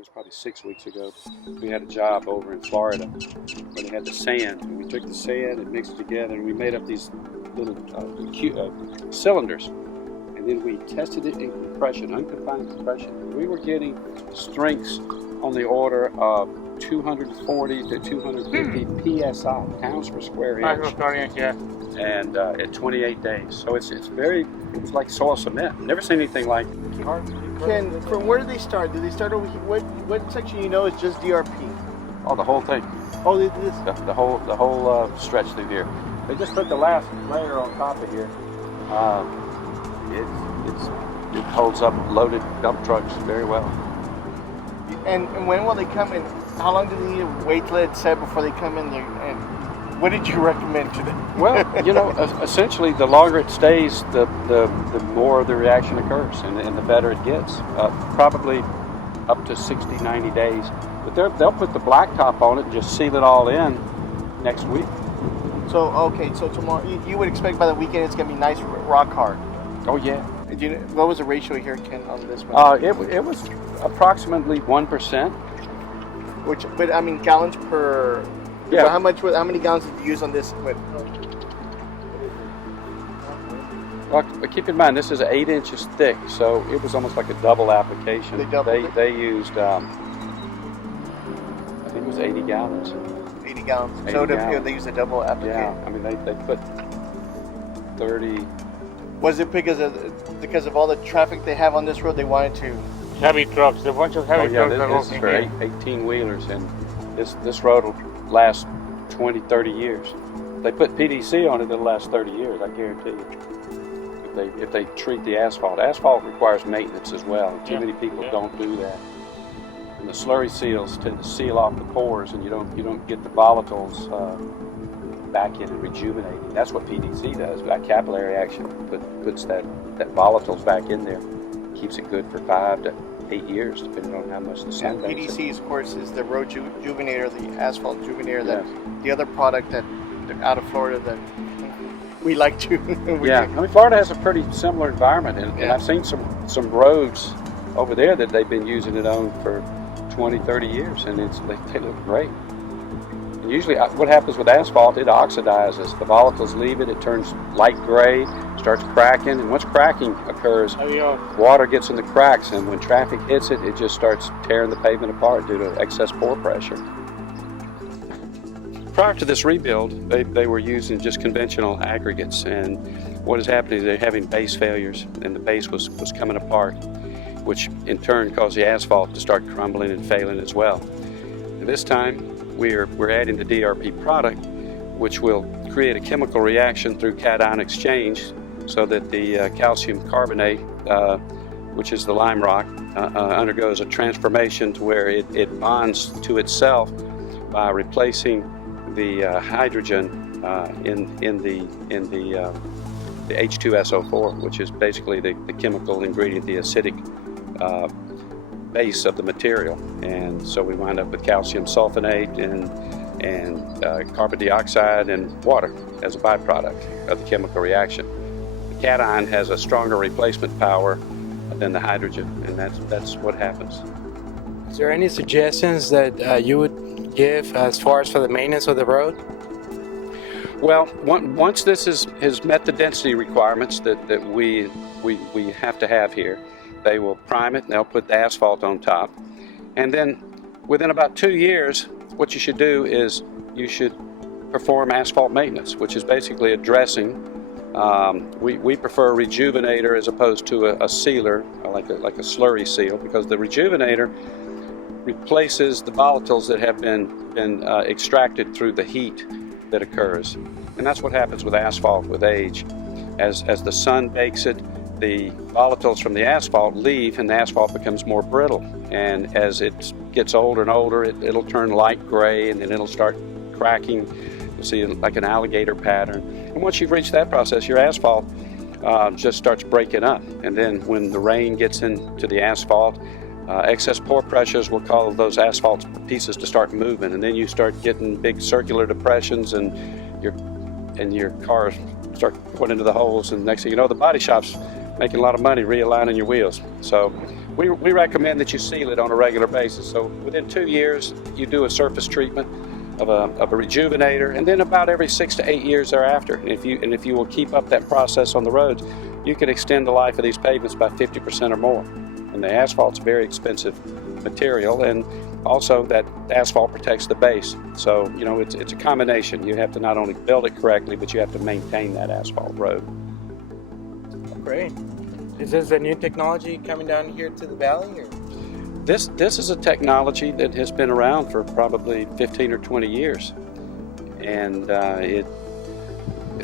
was probably 6 weeks ago. We had a job over in Florida where they had the sand, and we took the sand and mixed it together, and we made up these little cylinders, and then we tested it in compression, unconfined compression. We were getting strengths on the order of 240 to 250 psi, pounds per square inch. Yeah. And at 28 days. So it was like soil cement. Never seen anything like it. Ken, from where do they start? Do they start over here? What section you know is just DRP? Oh, the whole thing. Oh, this. The whole stretch through here. They just put the last layer on top of here. It holds up loaded dump trucks very well. And when will they come in? How long do they need to wait till it's set before they come in there? And what did you recommend to them? Well, essentially, the longer it stays, the more the reaction occurs, and the better it gets. Probably up to 60, 90 days. But they'll put the blacktop on it and just seal it all in next week. So, okay, so tomorrow, you would expect by the weekend it's going to be nice rock hard. Oh, yeah. What was the ratio here, Ken, on this one? It was approximately 1%. But I mean, gallons per... Yeah. So how many gallons did you use on this? Well, but keep in mind, this is 8 inches thick, so it was almost like a double application. They used, I think it was 80 gallons. 80 gallons. 80 so gallons. They used a double application. Yeah, I mean, they put 30. Was it because of all the traffic they have on this road? They wanted to. Heavy trucks, a bunch of heavy trucks. This is for 18 wheelers, and this road will last 20, 30 years. They put PDC on it, it'll last 30 years, I guarantee you. If they treat the asphalt. Asphalt requires maintenance as well. Too many people don't do that. And the slurry seals tend to seal off the pores, and you don't get the volatiles back in and rejuvenating. That's what PDC does. That capillary action puts that volatiles back in there, keeps it good for 5 to 8 years, depending on how much the sun bakes it. PDC, of course, is the road juvenator, the asphalt juvenator, that the other product that out of Florida that we like to. I mean, Florida has a pretty similar environment, and I've seen some roads over there that they've been using it on for 20, 30 years, and they look great. And usually, what happens with asphalt, it oxidizes. The volatiles leave it turns light gray, starts cracking, and once cracking occurs, water gets in the cracks, and when traffic hits it, it just starts tearing the pavement apart due to excess pore pressure. Prior to this rebuild, they were using just conventional aggregates, and what is happening is they're having base failures, and the base was coming apart, which in turn caused the asphalt to start crumbling and failing as well. And this time, we're adding the DRP product, which will create a chemical reaction through cation exchange, so that the calcium carbonate, which is the lime rock, undergoes a transformation to where it bonds to itself by replacing the hydrogen in the H2SO4, which is basically the chemical ingredient, the acidic base of the material. And so we wind up with calcium sulfonate and carbon dioxide and water as a byproduct of the chemical reaction. The cation has a stronger replacement power than the hydrogen, and that's what happens. Is there any suggestions that you would give as far as for the maintenance of the road? Well, once this has met the density requirements that we have to have here, they will prime it and they'll put the asphalt on top. And then within about 2 years, what you should do is you should perform asphalt maintenance, which is basically a dressing. We prefer a rejuvenator as opposed to a sealer, like a slurry seal, because the rejuvenator replaces the volatiles that have been extracted through the heat that occurs. And that's what happens with asphalt with age. As the sun bakes it, the volatiles from the asphalt leave and the asphalt becomes more brittle. And as it gets older and older, it'll turn light gray, and then it'll start cracking. You'll see like an alligator pattern. And once you've reached that process, your asphalt just starts breaking up. And then when the rain gets into the asphalt, excess pore pressures will cause those asphalt pieces to start moving, and then you start getting big circular depressions, and your cars start going into the holes, and next thing you know, the body shop's making a lot of money realigning your wheels. So we recommend that you seal it on a regular basis. So within 2 years, you do a surface treatment of a rejuvenator, and then about every 6 to 8 years thereafter. And if you will keep up that process on the roads, you can extend the life of these pavements by 50% or more. And the asphalt's a very expensive material, and also that asphalt protects the base. So, you know, it's a combination. You have to not only build it correctly, but you have to maintain that asphalt road. Great. Is this a new technology coming down here to the valley? Or? This is a technology that has been around for probably 15 or 20 years. And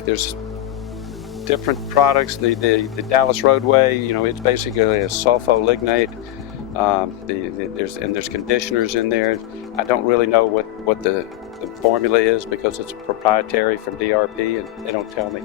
there's different products. The Dallas roadway, you know, it's basically a sulfolignite. There's conditioners in there. I don't really know what the formula is because it's proprietary from DRP, and they don't tell me.